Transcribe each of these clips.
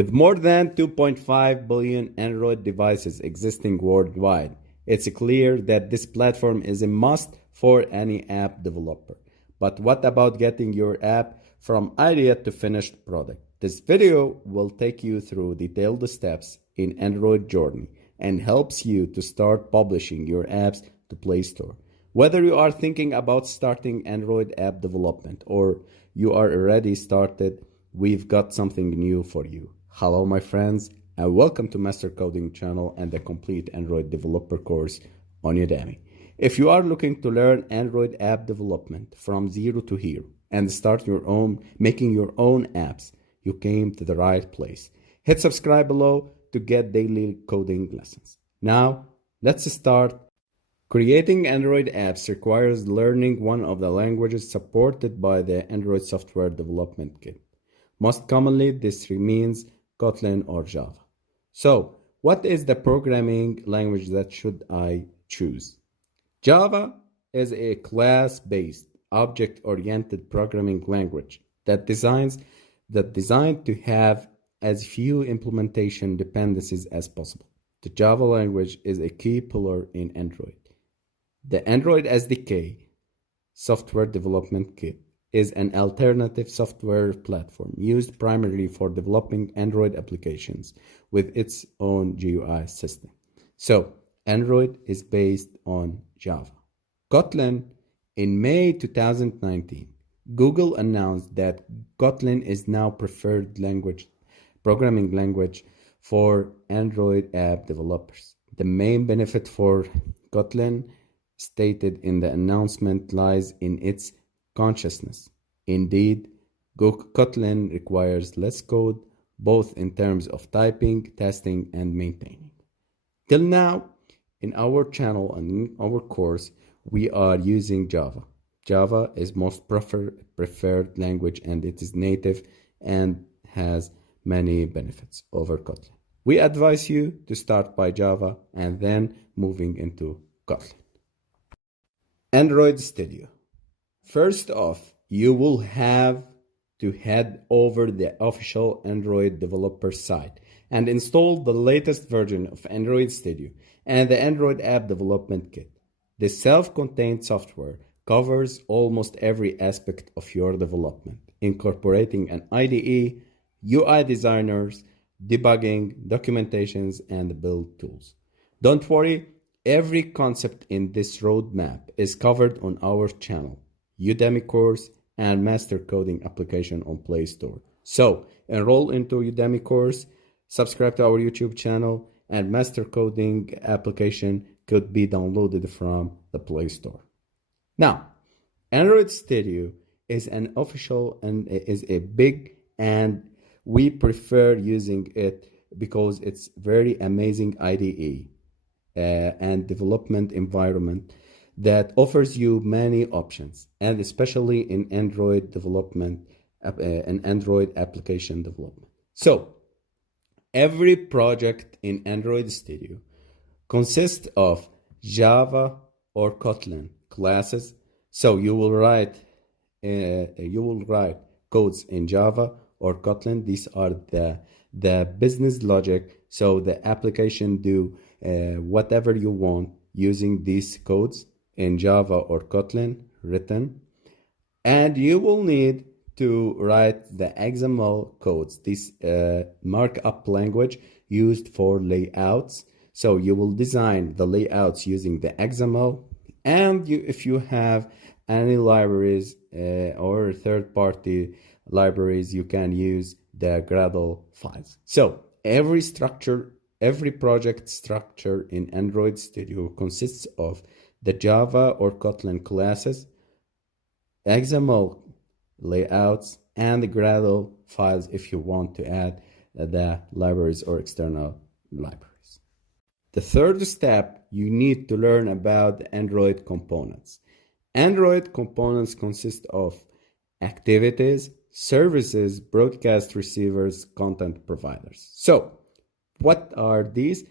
With more than 2.5 billion Android devices existing worldwide, it's clear that this platform is a must for any app developer. But what about getting your app from idea to finished product? This video will take you through detailed steps in Android journey and helps you to start publishing your apps to Play Store. Whether you are thinking about starting Android app development or you are already started, we've got something new for you. Hello my friends, and welcome to Master Coding channel and the complete Android developer course on Udemy. If you are looking to learn Android app development from zero to hero and start making your own apps, you came to the right place. Hit subscribe below to get daily coding lessons. Now, let's start. Creating Android apps requires learning one of the languages supported by the Android Software Development Kit. Most commonly, this means Kotlin or Java. So, what is the programming language that should I choose? Java is a class-based, object-oriented programming language that designed to have as few implementation dependencies as possible. The Java language is a key pillar in Android. The Android SDK, Software Development Kit, is an alternative software platform used primarily for developing Android applications with its own GUI system. So, Android is based on Java. Kotlin. In May 2019, Google announced that Kotlin is now preferred programming language for Android app developers. The main benefit for Kotlin stated in the announcement lies in its consciousness. Indeed, Kotlin requires less code, both in terms of typing, testing, and maintaining. Till now, in our channel and in our course, we are using Java. Java is most preferred language and it is native and has many benefits over Kotlin. We advise you to start by Java and then moving into Kotlin. Android Studio. First off, you will have to head over the official Android developer site and install the latest version of Android Studio and the Android App Development Kit. This self-contained software covers almost every aspect of your development, incorporating an IDE, UI designers, debugging, documentations, and build tools. Don't worry, every concept in this roadmap is covered on our channel, Udemy course, and Master Coding application on Play Store. So, enroll into Udemy course, subscribe to our YouTube channel, and Master Coding application could be downloaded from the Play Store. Now, Android Studio is an official and is a big, and we prefer using it because it's very amazing IDE and development environment that offers you many options, and especially in Android development and Android application development. So, every project in Android Studio consists of Java or Kotlin classes. So you will write codes in Java or Kotlin. These are the business logic. So the application do whatever you want using these codes in Java or Kotlin written, and you will need to write the XML codes, this markup language used for layouts. So you will design the layouts using the XML, and if you have any libraries or third-party libraries, you can use the Gradle files. So every project structure in Android Studio consists of the Java or Kotlin classes, XML layouts, and the Gradle files if you want to add the libraries or external libraries. The third step, you need to learn about the Android components. Android components consist of activities, services, broadcast receivers, content providers. So, what are these?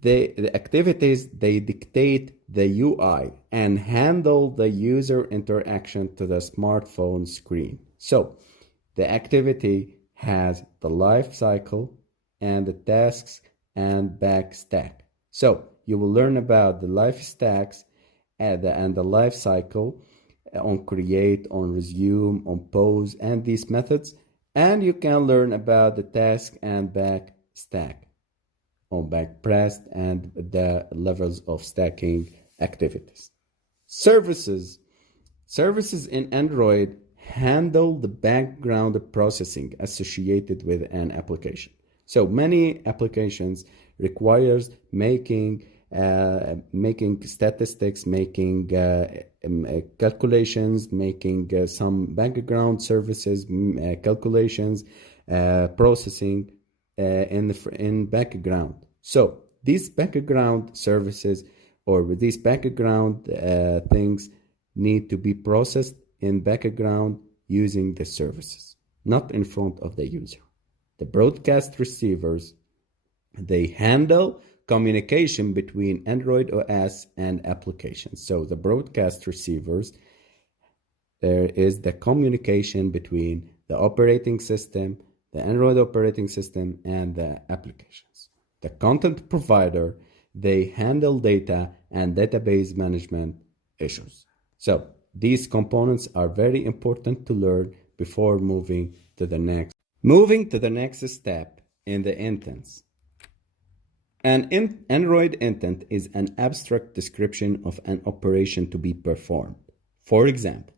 The activities, they dictate the UI and handle the user interaction to the smartphone screen. So, the activity has the life cycle and the tasks and back stack. So you will learn about the life stacks and the life cycle on create, on resume, on pause, and these methods. And you can learn about the task and back stack on back pressed and the levels of stacking activities. Services in Android handle the background processing associated with an application. So many applications requires making statistics, making calculations, making some background services, calculations, processing in background. So these background services or with these background things need to be processed in background using the services, not in front of the user. The broadcast receivers, they handle communication between Android OS and applications. So the broadcast receivers, there is the communication between the operating system, the Android operating system, and the applications. The content provider, they handle data and database management issues. So these components are very important to learn before moving to the next. Moving to the next step in the intents. An Android intent is an abstract description of an operation to be performed. For example,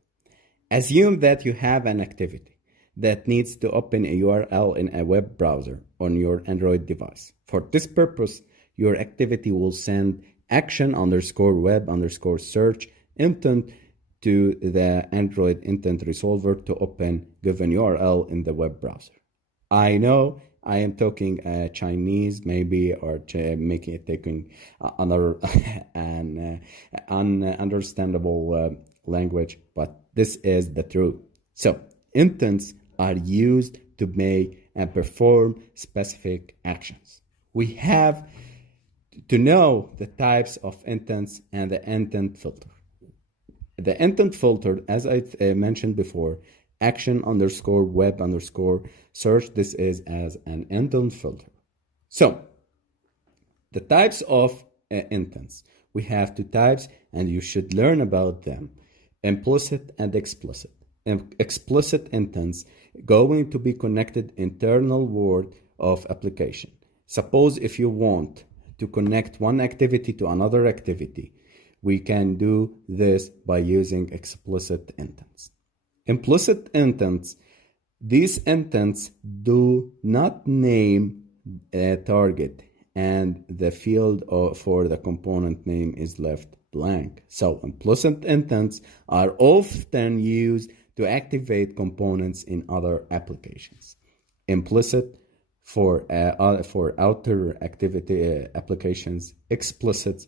assume that you have an activity that needs to open a URL in a web browser on your Android device. For this purpose, your activity will send action_web_search intent to the Android intent resolver to open given URL in the web browser. I know I am talking Chinese maybe, or making it taking another an ununderstandable language, but this is the truth. So intents are used to make and perform specific actions. We have to know the types of intents and the intent filter. The intent filter, as I mentioned before, action_web_search, this is as an intent filter. So the types of intents, we have two types and you should learn about them: implicit and explicit. Explicit intents going to be connected internal word of application. Suppose if you want to connect one activity to another activity, we can do this by using explicit intents. Implicit intents, these intents do not name a target and the field for the component name is left blank. So implicit intents are often used to activate components in other applications. Implicit for outer activity applications, explicit